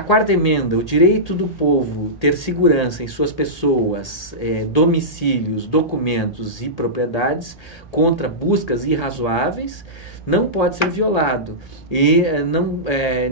A quarta emenda, o direito do povo ter segurança em suas pessoas, domicílios, documentos e propriedades contra buscas irrazoáveis, não pode ser violado e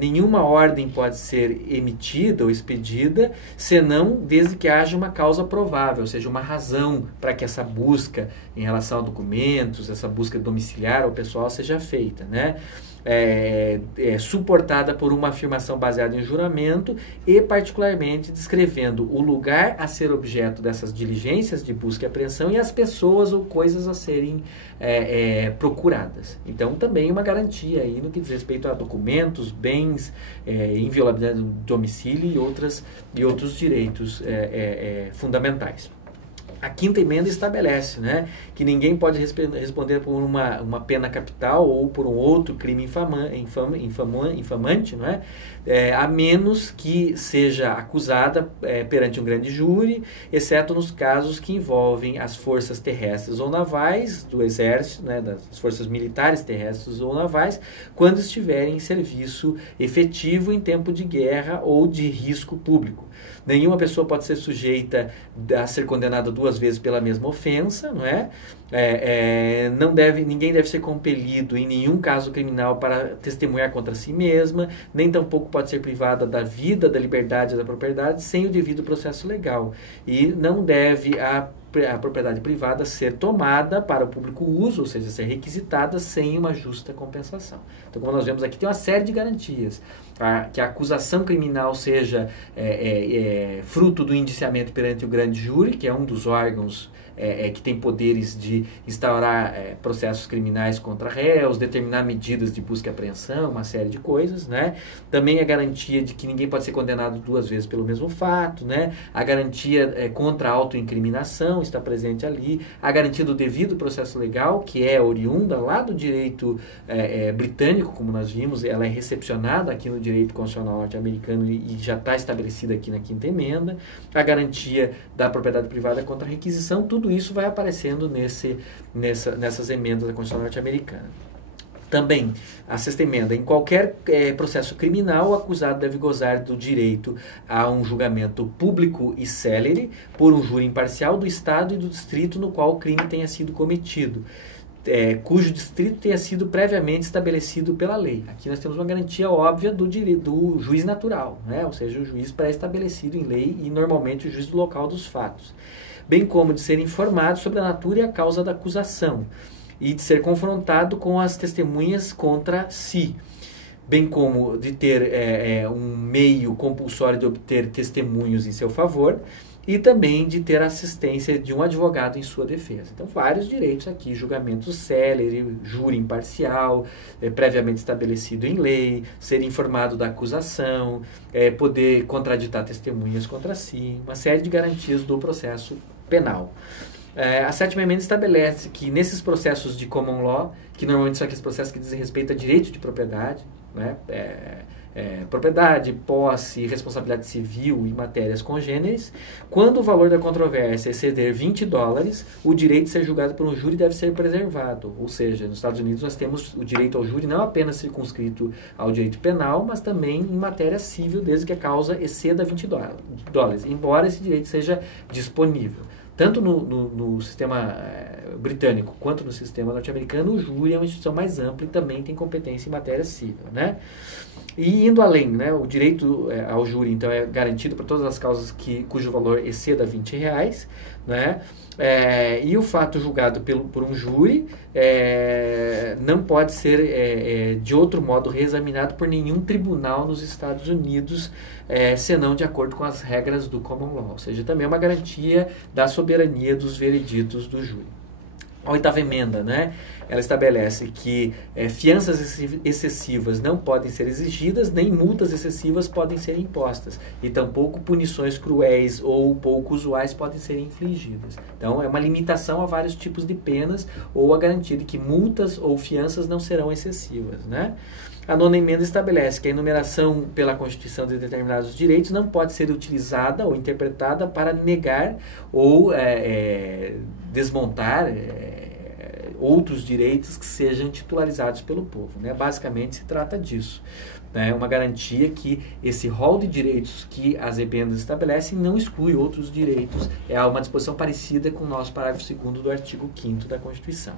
nenhuma ordem pode ser emitida ou expedida senão desde que haja uma causa provável, ou seja, uma razão para que essa busca em relação a documentos, essa busca domiciliar ao pessoal seja feita, né? Suportada por uma afirmação baseada em juramento e particularmente descrevendo o lugar a ser objeto dessas diligências de busca e apreensão e as pessoas ou coisas a serem procuradas. Então também uma garantia aí no que diz respeito a documentos, bens, inviolabilidade do domicílio e outros direitos fundamentais. A quinta emenda estabelece, né, que ninguém pode responder por uma pena capital ou por um outro crime infamante, não é? A menos que seja acusada perante um grande júri, exceto nos casos que envolvem as forças terrestres ou navais do exército, né, das forças militares terrestres ou navais, quando estiverem em serviço efetivo em tempo de guerra ou de risco público. Nenhuma pessoa pode ser sujeita a ser condenada 2 vezes pela mesma ofensa, não é? Ninguém deve ser compelido em nenhum caso criminal para testemunhar contra si mesma, nem tampouco pode ser privada da vida, da liberdade e da propriedade sem o devido processo legal. E não deve a propriedade privada ser tomada para o público uso, ou seja, ser requisitada sem uma justa compensação. Então, como nós vemos aqui, tem uma série de garantias. Que a acusação criminal seja fruto do indiciamento perante o grande júri, que é um dos órgãos que tem poderes de instaurar processos criminais contra réus, determinar medidas de busca e apreensão, uma série de coisas, né? Também a garantia de que ninguém pode ser condenado 2 vezes pelo mesmo fato, né? A garantia contra a autoincriminação está presente ali, a garantia do devido processo legal, que é oriunda lá do direito britânico, como nós vimos, ela é recepcionada aqui no direito constitucional norte-americano e já está estabelecida aqui na quinta emenda, a garantia da propriedade privada contra a requisição, tudo isso vai aparecendo nessas emendas da Constituição norte-americana. Também, a sexta emenda, em qualquer processo criminal, o acusado deve gozar do direito a um julgamento público e célere por um júri imparcial do Estado e do distrito no qual o crime tenha sido cometido, cujo distrito tenha sido previamente estabelecido pela lei. Aqui nós temos uma garantia óbvia do juiz natural, né? Ou seja, o juiz pré-estabelecido em lei e normalmente o juiz do local dos fatos, bem como de ser informado sobre a natura e a causa da acusação, e de ser confrontado com as testemunhas contra si, bem como de ter um meio compulsório de obter testemunhos em seu favor, e também de ter assistência de um advogado em sua defesa. Então, vários direitos aqui: julgamento célere, júri imparcial, previamente estabelecido em lei, ser informado da acusação, poder contraditar testemunhas contra si, uma série de garantias do processo penal. A sétima emenda estabelece que nesses processos de common law, que normalmente são aqueles processos que dizem respeito a direito de propriedade, né, propriedade, posse e responsabilidade civil e matérias congêneres, quando o valor da controvérsia exceder $20, o direito de ser julgado por um júri deve ser preservado. Ou seja, nos Estados Unidos nós temos o direito ao júri não apenas circunscrito ao direito penal, mas também em matéria civil, desde que a causa exceda $20, embora esse direito seja disponível. Tanto no sistema britânico quanto no sistema norte-americano, o júri é uma instituição mais ampla e também tem competência em matéria civil, né? E indo além, né, o direito ao júri, então, é garantido para todas as causas cujo valor exceda R$20, né? E o fato julgado por um júri não pode ser de outro modo reexaminado por nenhum tribunal nos Estados Unidos, senão de acordo com as regras do common law, ou seja, também é uma garantia da soberania dos vereditos do júri. A oitava emenda, né, ela estabelece que fianças excessivas não podem ser exigidas, nem multas excessivas podem ser impostas, e tampouco punições cruéis ou pouco usuais podem ser infligidas. Então, é uma limitação a vários tipos de penas, ou a garantia de que multas ou fianças não serão excessivas, né? A nona emenda estabelece que a enumeração pela Constituição de determinados direitos não pode ser utilizada ou interpretada para negar ou desmontar outros direitos que sejam titularizados pelo povo, né? Basicamente se trata disso. É uma garantia que esse rol de direitos que as emendas estabelecem não exclui outros direitos. É uma disposição parecida com o nosso parágrafo 2º do artigo 5º da Constituição.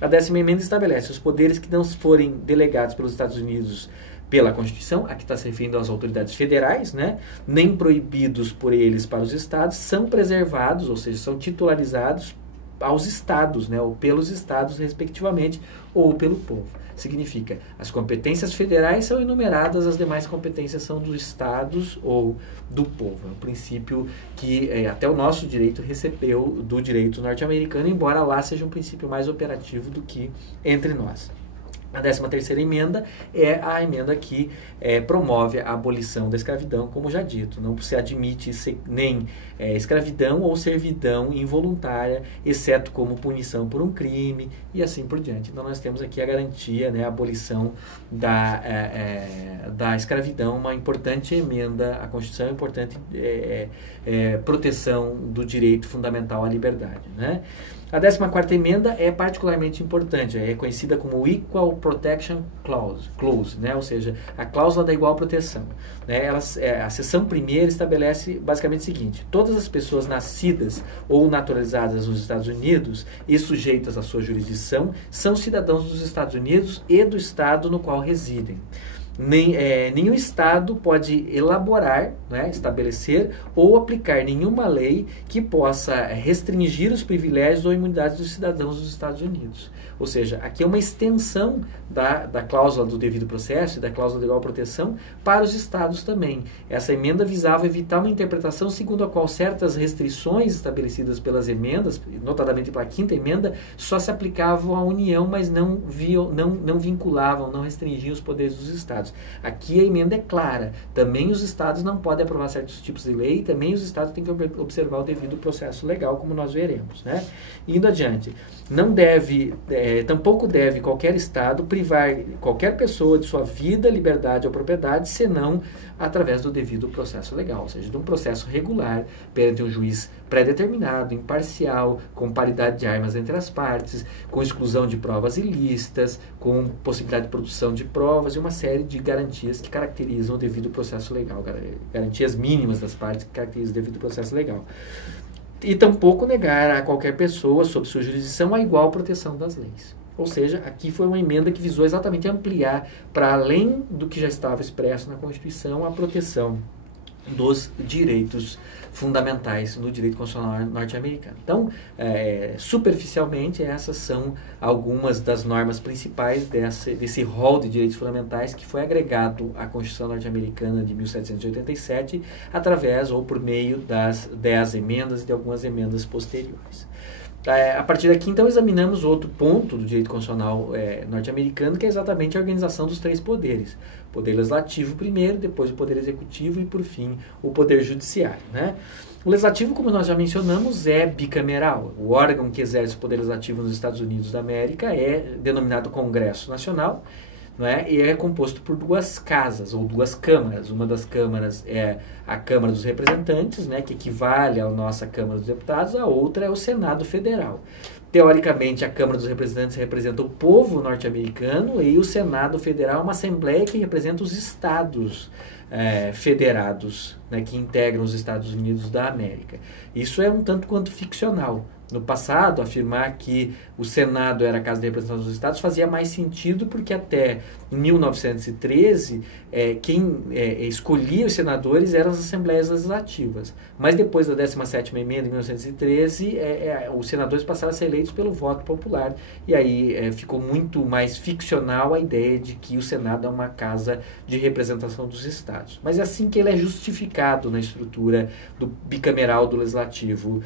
A 10ª emenda estabelece os poderes que não forem delegados pelos Estados Unidos pela Constituição, aqui está se referindo às autoridades federais, né, nem proibidos por eles para os estados, são preservados, ou seja, são titularizados aos estados, né, ou pelos estados respectivamente, ou pelo povo. Significa, as competências federais são enumeradas, as demais competências são dos estados ou do povo. É um princípio que até o nosso direito recebeu do direito norte-americano, embora lá seja um princípio mais operativo do que entre nós. A 13ª emenda é a emenda que promove a abolição da escravidão, como já dito. Não se admite nem escravidão ou servidão involuntária, exceto como punição por um crime e assim por diante. Então nós temos aqui a garantia, né, a abolição da escravidão, uma importante emenda à Constituição, importante proteção do direito fundamental à liberdade, né? A 14ª emenda é particularmente importante, é conhecida como Equal Protection Clause, né? Ou seja, a cláusula da igual proteção. Né? A seção primeira estabelece basicamente o seguinte: todas as pessoas nascidas ou naturalizadas nos Estados Unidos e sujeitas à sua jurisdição são cidadãos dos Estados Unidos e do estado no qual residem. Nenhum Estado pode elaborar, né, estabelecer ou aplicar nenhuma lei que possa restringir os privilégios ou imunidades dos cidadãos dos Estados Unidos. Ou seja, aqui é uma extensão da cláusula do devido processo e da cláusula de igual proteção para os Estados também. Essa emenda visava evitar uma interpretação segundo a qual certas restrições estabelecidas pelas emendas, notadamente pela 5ª emenda, só se aplicavam à União, mas não vinculavam, não restringiam os poderes dos Estados. Aqui a emenda é clara. Também os Estados não podem aprovar certos tipos de lei, também os Estados têm que observar o devido processo legal, como nós veremos, né? Indo adiante, tampouco deve qualquer Estado privar qualquer pessoa de sua vida, liberdade ou propriedade, senão através do devido processo legal, ou seja, de um processo regular perante um juiz pré-determinado, imparcial, com paridade de armas entre as partes, com exclusão de provas ilícitas, com possibilidade de produção de provas e uma série de garantias que caracterizam o devido processo legal, garantias mínimas das partes que caracterizam o devido processo legal. E tampouco negar a qualquer pessoa, sob sua jurisdição, a igual proteção das leis. Ou seja, aqui foi uma emenda que visou exatamente ampliar, para além do que já estava expresso na Constituição, a proteção dos direitos fundamentais no direito constitucional norte-americano. Então, superficialmente, essas são algumas das normas principais desse rol de direitos fundamentais que foi agregado à Constituição norte-americana de 1787 através ou por meio das 10 emendas e de algumas emendas posteriores. A partir daqui, então, examinamos outro ponto do direito constitucional norte-americano, que é exatamente a organização dos 3 poderes. O poder legislativo primeiro, depois o poder executivo e, por fim, o poder judiciário, né? O legislativo, como nós já mencionamos, é bicameral. O órgão que exerce o poder legislativo nos Estados Unidos da América é denominado Congresso Nacional, não é? E é composto por 2 casas, ou 2 câmaras. Uma das câmaras é a Câmara dos Representantes, né, que equivale à nossa Câmara dos Deputados, a outra é o Senado Federal. Teoricamente, a Câmara dos Representantes representa o povo norte-americano e o Senado Federal é uma assembleia que representa os estados federados, né, que integram os Estados Unidos da América. Isso é um tanto quanto ficcional. No passado, afirmar que o Senado era a Casa de Representantes dos Estados fazia mais sentido porque até 1913 quem escolhia os senadores eram as Assembleias Legislativas. Mas depois da 17ª emenda de 1913, os senadores passaram a ser eleitos pelo voto popular e aí ficou muito mais ficcional a ideia de que o Senado é uma casa de representação dos Estados. Mas é assim que ele é justificado na estrutura do bicameral do Legislativo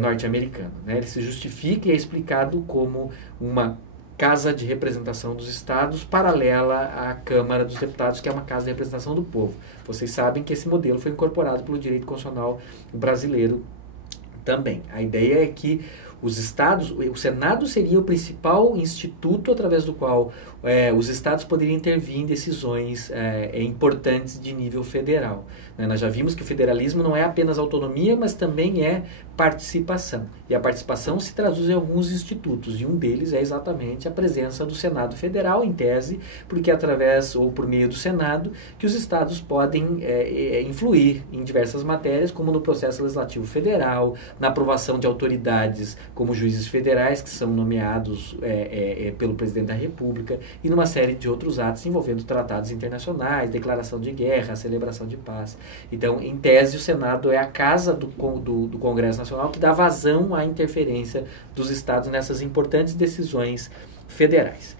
norte-americano, né? Ele se justifica e é explicado como uma casa de representação dos estados paralela à Câmara dos Deputados, que é uma casa de representação do povo. Vocês sabem que esse modelo foi incorporado pelo direito constitucional brasileiro também. A ideia é que Os estados, o Senado seria o principal instituto através do qual os estados poderiam intervir em decisões importantes de nível federal. Nós já vimos que o federalismo não é apenas autonomia, mas também é participação. E a participação se traduz em alguns institutos, e um deles é exatamente a presença do Senado Federal, em tese, porque através ou por meio do Senado que os estados podem influir em diversas matérias, como no processo legislativo federal, na aprovação de autoridades como juízes federais, que são nomeados pelo presidente da República, e numa série de outros atos envolvendo tratados internacionais, declaração de guerra, celebração de paz. Então, em tese, o Senado é a casa do Congresso Nacional que dá vazão à interferência dos estados nessas importantes decisões federais.